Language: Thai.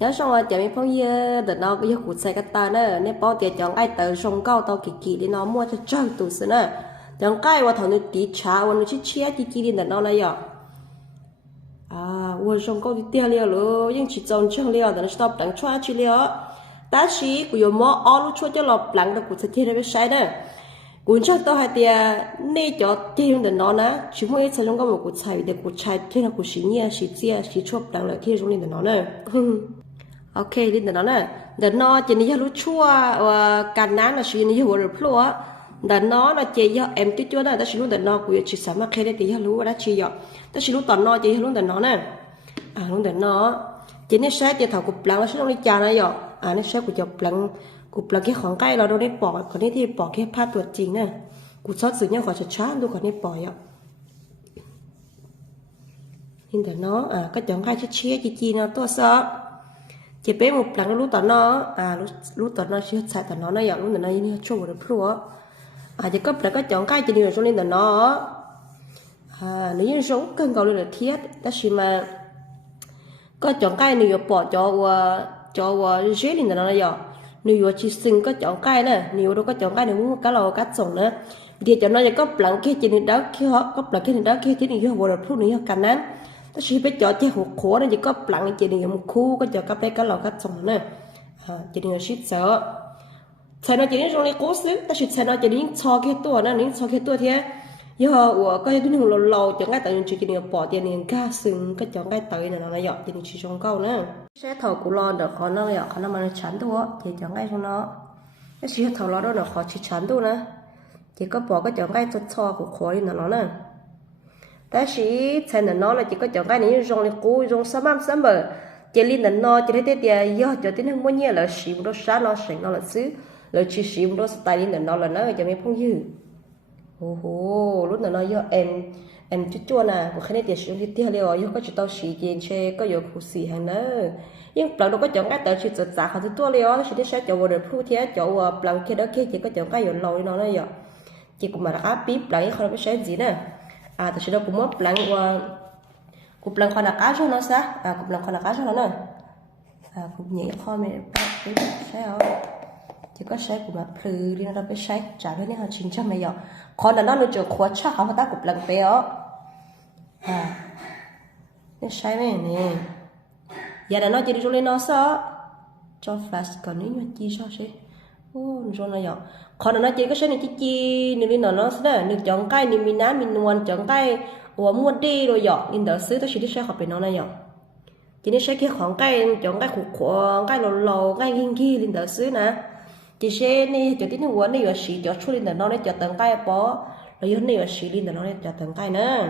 nhớ xong rồi chả mấy phong giờ đợt nó bây giờ cụt xe cái ta nữa nên bao tiền chọn ai tới sông cao tao kỳ kỳ đi nó mua cho chơi tủ xứ nữa chọn cáiว่าthằng nó tí chảว่าnó chỉ chia kỳ kỳ đi đợt nó này à我上高的店了咯，因只种种了，但是到不能出去了。但是กู有么all 路出就老不能的，กูจะ贴在被晒的。กูชอบตัวให้เดียนี่จอที่ตรงเดินนอนนะชิมวยใช้ลงก็บอกกูใช้เด็กกูใช้ที่เรากูสีเนี่ยสีเจียสีชอบดังเลยที่ตรงนี้เดินนอนเนอะโอเคเดินนอนเนอะเดินนอนจะนี่ยรู้ชั่วว่าการนั้นเราสีนี่หัวหรือพลัวเดินนอนเราเจียเอ็มที่จ้วนะแต่ฉันรู้เดินนอนกูจะสามารถแค่ได้ที่รู้ว่าได้ชีอ่ะแต่ฉันรู้ตอนนอนเจียรู้เดินนอนเนอะรู้เดินนอนจะนี่ใช้เจียถอดกูปลังแล้วฉันต้องได้จานนะย่อนี่ใช้กูจะปลังกูปลังแค่ของใกล้เราโดนได้ปอกคนนี้ที่ปอกแค่ผ้าตัวจริงเนี่ยกูชอบสื่อเนี่ยขอช้าๆดูคนนี้ปล่อยอ่ะเห็นแต่เนาะก็จังใกล้เชี่ยจีเนาะตัวซอจะเป็นหมูปลังรู้ต่อเนาะรู้ต่อเนาะเชื่อใจต่อเนาะนะอยากรู้แต่เนาะนี่ชั่วหรือพลัวจะก็ปลังก็จังใกล้จะดีกว่าช่วงนี้แต่เนาะnếu như sống cần cầu là thiết đó là mà có chọn cái nếu bỏ cho dễ thì nó là gì nếu chỉ sinh có chọn cái nè nếu đâu có chọn cái nếu muốn cá lò cá sống nữa thì cho nó có blank kia trên đó kia họ có blank trên đó kia thì nhiều bộ phút này cần nán đó chỉ phải chọn cái hộp khổ nó chỉ có blank trên một khu có chọn cá lò cá sống nữa chỉ là shit sợใช่เนาะจะนี่ตรงนี้กูซื้อแต่ใช่เนาะจะนี่ชอแค่ตัวนะนี่ชอแค่ตัวเท่ยี่ห้อว่าก็ยังนึงเราจังไงแต่ยังจะนี่ปอดยังกล้าซึ้งก็จังไงเตยเนี่ยนะหยอกจะนี่ชี้ชงเก้านะใช้ถอดกูรอเดี๋ยวขอนั่งหยอกขอนั่งมันฉันตัวจะจังไงชงเนาะถ้าชี้ถอดรอแล้วเดี๋ยวขอชี้ฉันตัวนะจะก็ปอก็จังไงจะชอกูขอนี่นะนะแต่ชี้ใช่เนี่ยเนาะเลยจะก็จังไงนี่ยงเลยกูยงซ้ำซ้ำเบอร์จะลิ้นเนี่ยเนาะจะได้เดียวย่อจะที่นั่งม้วนเนี่ยแล้วชี้มันต้องช้าเนาะเสียงเนาะแล้วซื้อแล้วชี้มันต้องสไตล์ลิ้นเนี่ยเนาะแล้วเนาะจะไม่พุ่งยืดโอ้โหรุ่นนั้นเยอะเอ็มจุ๊ๆนะกูแค่ได้เดี๋ยวช่วงที่เที่ยวเลยอ่ะก็จะต้องสีเย็นเช่ก็อยู่คู่สีหันเนอะยิ่งปลังเราก็จังก็แต่ชุดจัดเขาตัวเลยอ่ะชุดที่ใช้จะวันเดือนพูดเที่ยวจะว่าปลังแค่เด็กแค่จะก็จังก็อยู่เราเนาะเนี่ยจีกูมารับปีปลังเขาไม่ใช้gìนะแต่ชุดเรากูมั่วปลังว่ากูปลังคนละก้าวช่วงนั้นซะกูปลังคนละก้าวช่วงนั้นเนอะกูเหยียบข้อไม่ได้ใช่เหรอchỉ có sai của mặt phừ đi nó phải sai trả cái này họ chính cho mày giờ còn là nó chờ khóa chắc họ ta cục lần bé ó cái sai này nè giờ là nó chỉ đi lên nó sao cho flash còn nếu như chi sao chứ rồi nó giờ còn là nó chỉ có sai này chi nếu lên nó sẽ được chọn cái nếu mình ná mình muốn chọn cái mua đi rồi giờ nên đỡ xứ tôi chỉ đi sai học về nó này giờ chỉ đi sai cái khoảng cái chọn cái khoảng cái lồ cái ghi lên đỡ xứ nè chỉ xe này cho tí nữa này là xí cho chút lên là nó này cho tầng cái bỏ rồi dưới này là xí lên là nó này cho tầng cái nữa